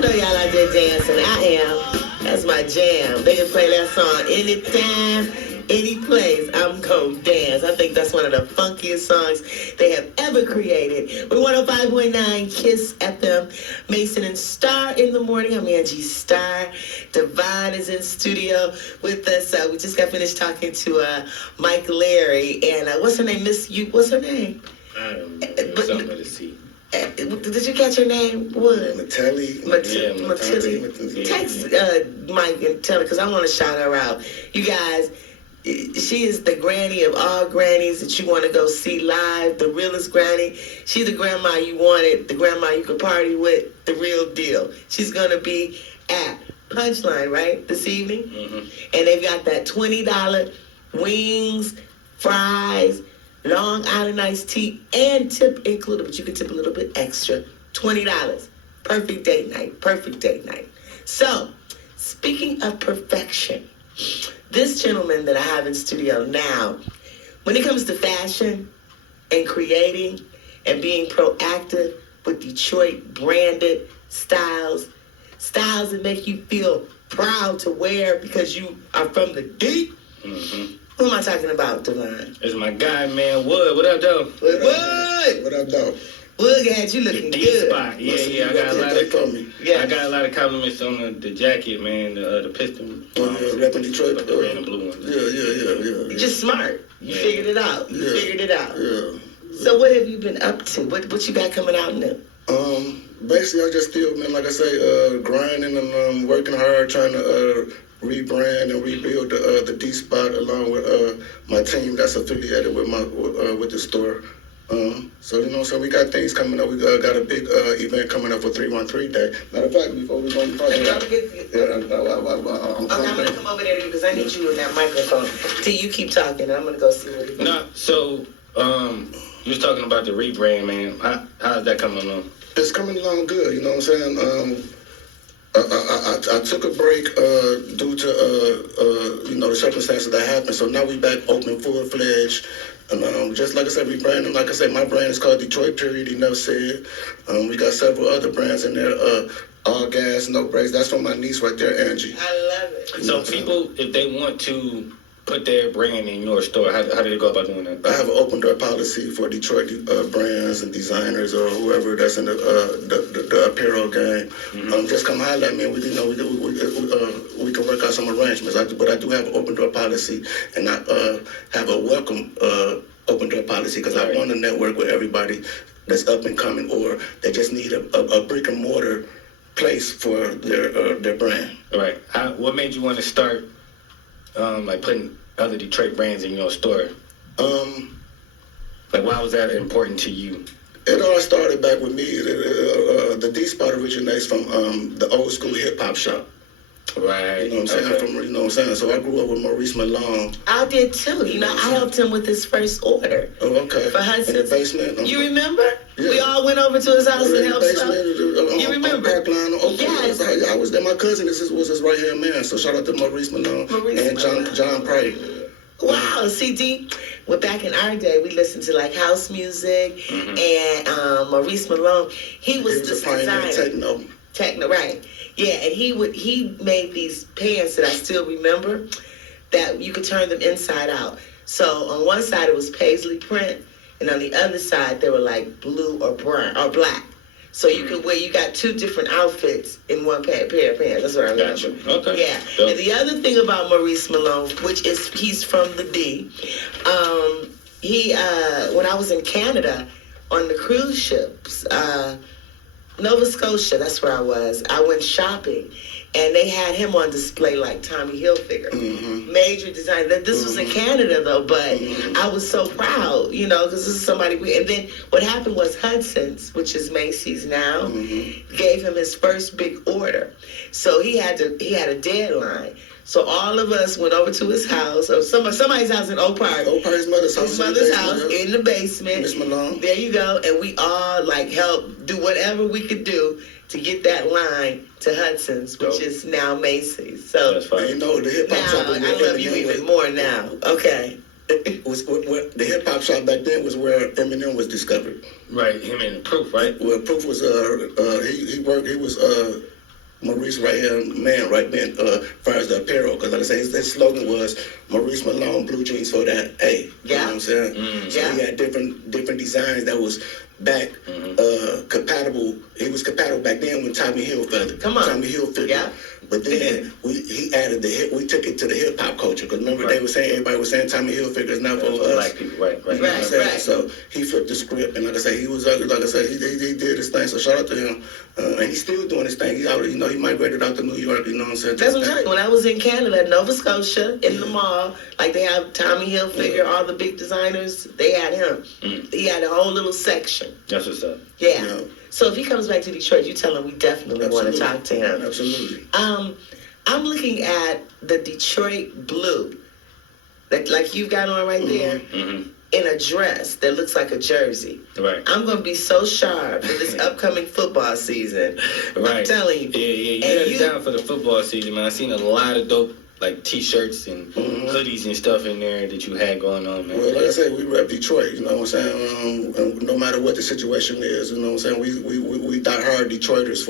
I know y'all out there dancing. I am. That's my jam. They can play that song anytime, any place. I'm going to dance. I think that's one of the funkiest songs they have ever created. We're 105.9 Kiss FM. Mason and Star in the morning. I'm Angie Starr. Divine is in studio with us. We just got finished talking to Mike Larry. And what's her name? What's her name? I don't know. Something with a C. Did you catch her name? What? Matilli. Text Mike and tell her, because I want to shout her out. You guys, she is the granny of all grannies that you want to go see live, the realest granny. She's the grandma you wanted, the grandma you could party with, the real deal. She's going to be at Punchline, right, this evening? Mm-hmm. And they've got that $20 wings, fries, Long Island iced tea, and tip included, but you can tip a little bit extra. $20. Perfect date night. Perfect date night. So, speaking of perfection, this gentleman that I have in studio now, when it comes to fashion and creating and being proactive with Detroit branded styles that make you feel proud to wear because you are from the deep. Mm-hmm. Who am I talking about, Divine? It's my guy, man, Wood. What up, though? Wood! What up, though? Wood got you looking good. Spot. Yeah. I got a lot of compliments on the jacket, man. The piston. Repping Detroit. The red and blue one. Yeah. You're just smart. You figured it out. Yeah. So what have you been up to? What you got coming out new? Basically, I just still, man, like I say, grinding and working hard, trying to rebrand and rebuild the D spot along with my team that's affiliated with with the store. So we got things coming up. We got a big event coming up for 313 Day. Matter of fact, before we go any further, I'm gonna come over there to you because I need you in that microphone. Till you keep talking, I'm gonna go see what it is. No, so you was talking about the rebrand, man. How's that coming along? It's coming along good. You know what I'm saying? I took a break due to the circumstances that happened. So now we back open full-fledged. And just like I said, rebranding. Like I said, my brand is called Detroit Period. Enough said. We got several other brands in there. All gas, no brakes. That's from my niece right there, Angie. I love it. So people, if they want to put their brand in your store, how do they go about doing that? I have an open door policy for Detroit brands and designers or whoever that's in the apparel game. Mm-hmm. Just come holler at me. And we can work out some arrangements. But I do have an open door policy, and I have a welcome open door policy because I want to network with everybody that's up and coming or they just need a brick and mortar place for their brand. All right. What made you want to start like putting other Detroit brands in your store? Like, why was that important to you? It all started back with me. The D spot originates from the old school hip hop shop. Right. You know what I'm saying? So I grew up with Maurice Malone. I did too. I helped him with his first order. Oh, okay. For Hudson. In the basement. You remember? Yeah. We all went over to his house and helped him. You remember? Yes. I was there. My cousin was his right hand man. So shout out to Maurice Malone and John Price. Wow, CD. Well, back in our day, we listened to like house music, and Maurice Malone. He was the designer. Techno, right? Yeah, and he made these pants that I still remember that you could turn them inside out. So on one side it was paisley print, and on the other side they were like blue or brown or black. So you could wear. You got two different outfits in one pair of pants. That's what I remember. Gotcha. Okay. Yeah. Yep. And the other thing about Maurice Malone, which is he's from the D. He when I was in Canada on the cruise ships. Nova Scotia, that's where I was. I went shopping, and they had him on display like Tommy Hilfiger. Mm-hmm. Major design. This was in Canada, though, but I was so proud, because this is somebody. And then what happened was Hudson's, which is Macy's now, gave him his first big order. So he had a deadline. So all of us went over to his house, or somebody's house in Oak Park. Oak Park's mother's house. His mother's house in the basement. Miss Malone. There you go. And we all helped do whatever we could do to get that line to Hudson's, which is now Macy's. So that's fine. The hip hop shop. I love you even more now. Okay. The hip hop shop back then was where Eminem was discovered. Right. Him and Proof, right? Well, Proof was he Maurice right here, man, right then, far as the apparel, because like I say, his slogan was Maurice Malone blue jeans for that A. You know what I'm saying? So he had different designs that was back compatible. He was compatible back then when Tommy Hilfiger. Tommy Hilfiger. Yeah. But then he added we took it to the hip hop culture, because remember they were saying, everybody was saying Tommy Hilfiger is not for us. Black people, right. You know what I'm saying? So he flipped the script, and like I say, he was he did his thing. So shout out to him, and he's still doing his thing. He already, he migrated out to New York. You know what I'm saying? That's what I'm saying. When I was in Canada, Nova Scotia, in the mall, like they have Tommy Hilfiger, all the big designers, they had him. He had a whole little section. That's what's up. Yeah. So if he comes back to Detroit, you tell him we definitely want to talk to him. Absolutely. I'm looking at the Detroit blue, like you've got on right there, in a dress that looks like a jersey. Right. I'm going to be so sharp for this upcoming football season. Right. I'm telling you. Yeah. You got it down for the football season, man. I seen a lot of dope, like T-shirts and hoodies and stuff in there that you had going on, man. Well, like I say, we rep Detroit, you know what I'm saying? No matter what the situation is, you know what I'm saying? We die hard Detroiters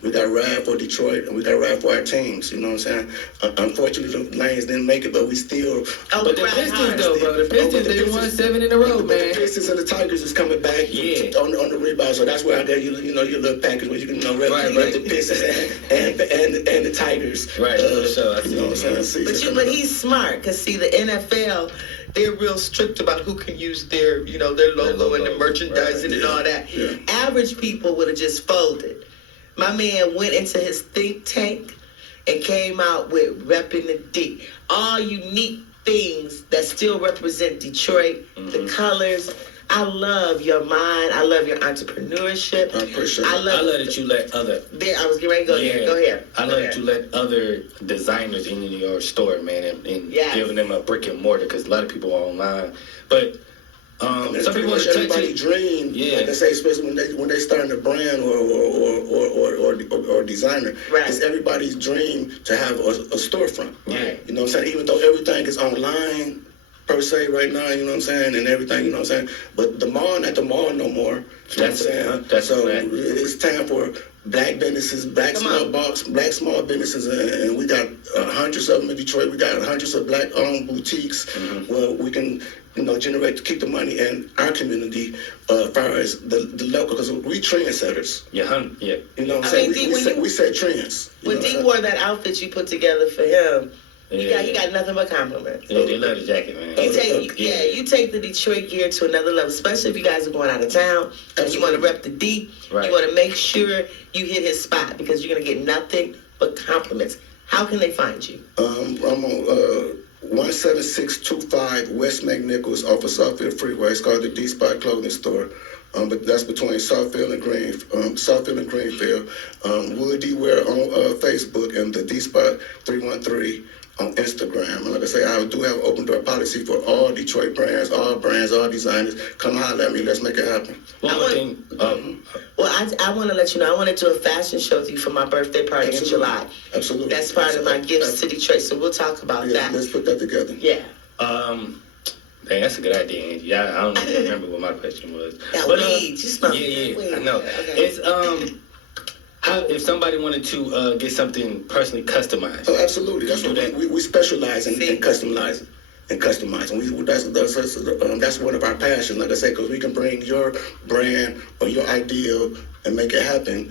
we got ride for Detroit, and we got ride for our teams, you know what I'm saying? Unfortunately, the Lions didn't make it, but we still... but the Pistons, though, bro, the Pistons, they won 7 in a row, man. The Pistons and the Tigers is coming back on the rebound, so that's where I got your little package where you can rep the Pistons and the Tigers. Right, so you know what I'm saying? But he's smart, because see, the NFL, they're real strict about who can use their logo and the merchandising and all that. Yeah. Average people would have just folded. My man went into his think tank and came out with repping the D. All unique things that still represent Detroit, the colors. I love your mind. I love your entrepreneurship. I appreciate it. I love that you let other... I was getting ready to go here. Go here. I love that you let other designers in your store, man, and giving them a brick and mortar, because a lot of people are online. But some people everybody dream, like I say, especially when they starting a brand or designer, it's everybody's dream to have a storefront. Right. You know what I'm saying? Even though everything is online per se right now, you know what I'm saying, and everything, you know what I'm saying, but the mall, not the mall no more. You know what I'm saying? So it's time for black businesses, black small businesses, and we got hundreds of them in Detroit. We got hundreds of black-owned boutiques where we can, generate to keep the money in our community, as far as the local, because we trendsetters. Yeah. You know what I'm saying? We set trends. When D wore that outfit you put together for him, he got nothing but compliments. Yeah, they love the jacket, man. You take the Detroit gear to another level, especially if you guys are going out of town. You want to rep the D. Right. You want to make sure you hit his spot, because you're going to get nothing but compliments. How can they find you? I'm on 17625 West McNichols off of Southfield Freeway. It's called the D Spot Clothing Store. But that's between Southfield and Greenfield. Woody Wear on Facebook, and the D Spot 313 on Instagram. And like I say, I do have open door policy for all Detroit brands, all designers. Come holler at me. Let's make it happen. I want to let you know, I want to do a fashion show with you for my birthday party in July. Absolutely. That's part of my gifts to Detroit, so we'll talk about that. Let's put that together. Yeah. Dang, that's a good idea, Angie. I don't even remember what my question was. Weed. You smell I know. Okay. It's how if somebody wanted to get something personally customized. Oh, absolutely. That's what we specialize in customizing. That's one of our passions, like I say, because we can bring your brand or your ideal and make it happen.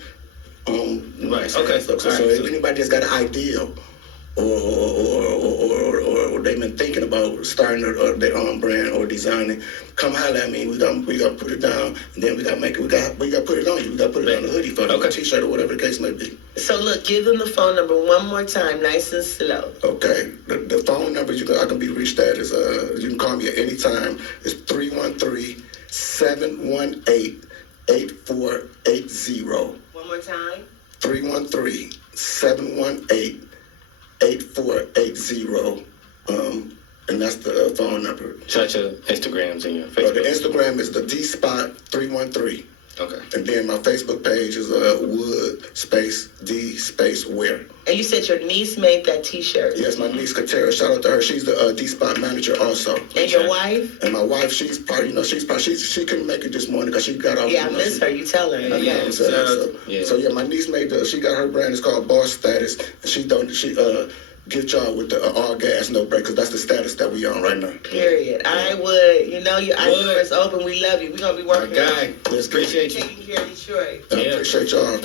Right. Okay. So if anybody just got an ideal, or they've been thinking about starting their own brand or designing, come holler at me. We got put it down, and then we got put it on you. We got put it on the hoodie for the t-shirt or whatever the case may be. So look, give them the phone number one more time, nice and slow. Okay, the phone number I can be reached at is you can call me at any time. It's 313-718-8480. One more time. 313-718-8480. And that's the phone number. Shout your Instagrams and your Facebook. The Instagram is the D Spot 313. Okay. And then my Facebook page is Wood Space D Space Wear. And you said your niece made that T-shirt. Yes, my niece Katera. Shout out to her. She's the D Spot manager also. And your wife? And my wife, she's part. She couldn't make it this morning because she got off. Yeah, I miss her. You tell her. Yeah. So yeah, my niece made she got her brand. It's called Boss Status. And she get y'all with the all gas, no break, because that's the status that we on right now. Period. I would. You know, your door is open. We love you. We're going to be working. Guy, Let's appreciate you. Taking care of Detroit. I appreciate y'all.